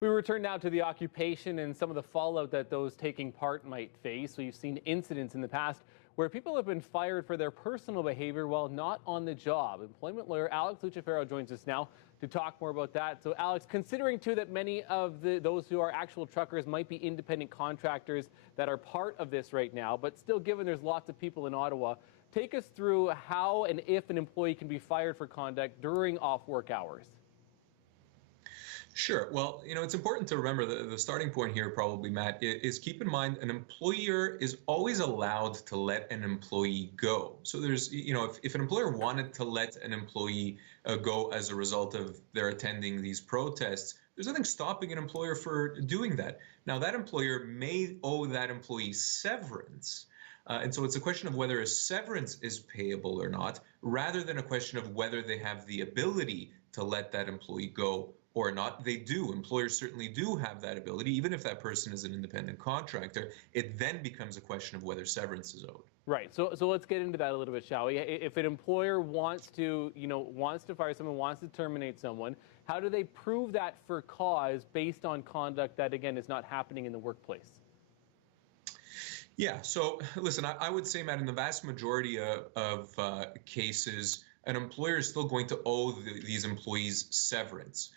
We return now to the occupation and some of the fallout that those taking part might face. We've seen incidents in the past where people have been fired for their personal behavior while not on the job. Employment lawyer Alex Lucifero joins us now to talk more about that. So Alex, considering too that many of those who are actual truckers might be independent contractors that are part of this right now, but still given there's lots of people in Ottawa, take us through how and if an employee can be fired for conduct during off-work hours. Sure. Well, it's important to remember the starting point here, probably, Matt, is keep in mind an employer is always allowed to let an employee go. So there's, if an employer wanted to let an employee go as a result of their attending these protests, there's nothing stopping an employer for doing that. Now, that employer may owe that employee severance. And so it's a question of whether a severance is payable or not, rather than a question of whether they have the ability to let that employee go or not. They do. Employers certainly do have that ability. Even if that person is an independent contractor, it then becomes a question of whether severance is owed. Right. So let's get into that a little bit, shall we? If an employer wants to fire someone, wants to terminate someone, how do they prove that for cause based on conduct that, again, is not happening in the workplace? Yeah, so listen, I would say, Matt, in the vast majority of cases, an employer is still going to owe these employees severance.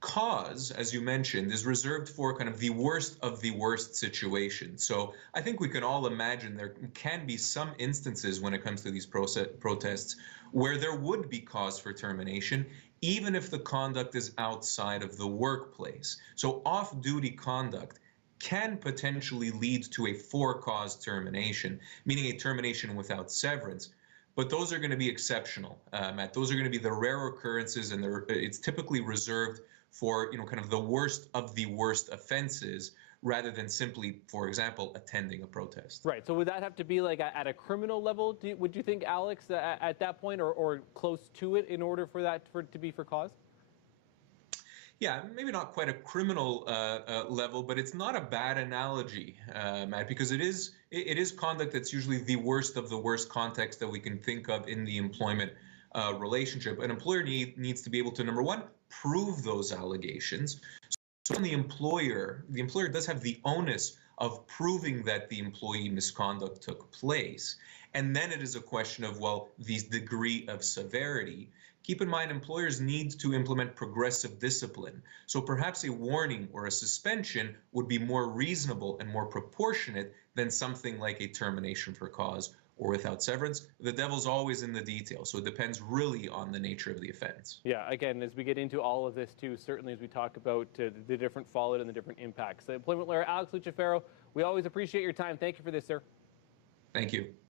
Cause, as you mentioned, is reserved for kind of the worst of the worst situations. So I think we can all imagine there can be some instances when it comes to these protests where there would be cause for termination, even if the conduct is outside of the workplace. So off-duty conduct can potentially lead to a for-cause termination, meaning a termination without severance. But those are going to be exceptional, Matt. Those are going to be the rare occurrences, and it's typically reserved for kind of the worst of the worst offenses, rather than simply, for example, attending a protest. Right. So would that have to be like at a criminal level? Would you think, Alex, at that point, or close to it, in order for that to be for cause? Yeah, maybe not quite a criminal level, but it's not a bad analogy, Matt, because it is conduct that's usually the worst of the worst context that we can think of in the employment relationship. An employer needs to be able to, number one, prove those allegations. So the employer does have the onus of proving that the employee misconduct took place. And then it is a question of, well, the degree of severity. Keep in mind, employers need to implement progressive discipline. So perhaps a warning or a suspension would be more reasonable and more proportionate than something like a termination for cause or without severance. The devil's always in the details, so it depends really on the nature of the offense. Yeah, again, as we get into all of this too, certainly as we talk about the different fallout and the different impacts. The employment lawyer Alex Lucifero, we always appreciate your time. Thank you for this, sir. Thank you.